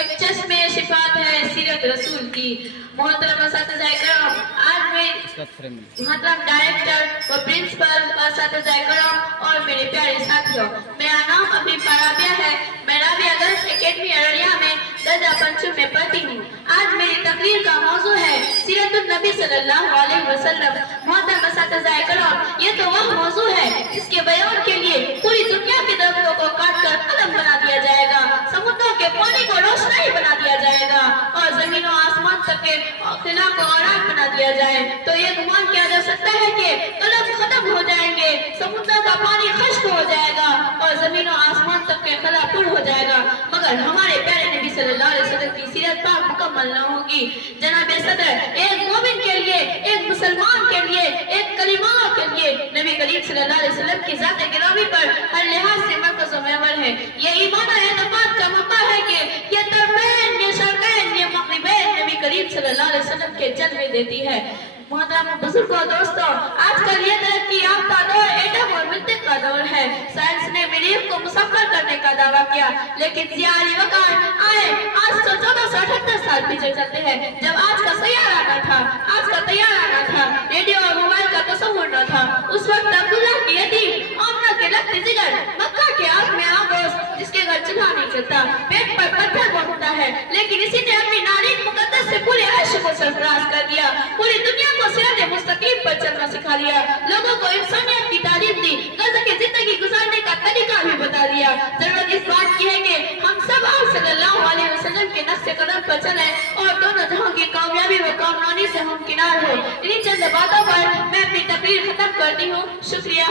ایک چشمے شفات ہے سیرت رسول کی۔ محترم اساتذہ کرام، آج میں محترم ڈائریکٹر و پرنسپل اساتذہ کرام اور میرے پیارے ساتھیوں، میرا نام ابھی پارابیہ ہے۔ میں رابعہ گرلز اکیڈمی ارریہ میں درجہ پنچم میں پڑھتی ہوں۔ آج میری تقریر کا موضوع ہے سیرت النبی صلی اللہ علیہ وسلم۔ محترم اساتذہ کرام، یہ تو وہ موضوع ہے جس کے بیان کے لیے پوری دنیا کے درختوں کو کاٹ کر قلم بنا دیا جائے گا، سمندروں کے پانی کو روشنائی بنا دیا جائے گا اور زمین و آسمان تک کے خلا کو آرام بنا دیا جائے تو یہ گمان کیا جا سکتا ہے کہ قلم ختم ہو جائیں گے، سمندر کا پانی خشک ہو جائے گا اور زمین و آسمان تک کے خلا پر ہو جائے گا، مگر ہمارے پیارے نبی صلی اللہ علیہ وسلم کی سیرت پاک مکمل نہ ہوگی۔ جناب صدر، ایک مومن کے لیے، ایک مسلمان کے لیے، ایک کلمہ کے لیے نبی کریم صلی اللہ علیہ وسلم کی ذات گرامی پر ہر لحاظ سے مرکز و محور ہے۔ یہ ایمان و اعتقاد کا موقع ہے کہ یہ تربین، یہ شرقین، یہ مغربین نبی کریم صلی اللہ علیہ وسلم کے جلوے دیتی ہے۔ محترم بزرگوں، دوستوں، آج کل یہ ترقی یافتہ دور ایٹم اور منطق کا دور ہے۔ سائنس نے مریخ کو مسخر کرنے کا دعویٰ کیا، لیکن ضیاء وقار آئے آج سے 1478 سال پیچھے چلتے ہیں، جب آج کا سیارہ نہ تھا، آج کا طیارہ نہ تھا، ریڈیو اور موبائل کا تصور نہ تھا۔ اس وقت عبداللہ کی یتیم، آمنہ کے لخت جگر، مکہ کے آگ میں آگوش، جس کے گھر چولہا نہیں چلتا، پیٹ پر پتھر بھونکتا ہے، لیکن اسی نے اپنی نارین مقدس سے پورے عرش کو سرفراز کر دیا، پوری دنیا کو صراط مستقیم پر چلنا سکھا دیا، لوگوں کو انسانیت کی تعلیم دی، غزہ کی زندگی گزارنے کا طریقہ بھی بتا دیا۔ ضرورت اس بات کی ہے کہ ہم سب آپ صلی اللہ علیہ وسلم کے نقش قدم پر چلیں اور دونوں جہاں کی کامیابی و کامرانی سے ہمکنار ہو۔ انہی چند باتوں پر میں اپنی تقریر ختم کرتی ہوں۔ شکریہ۔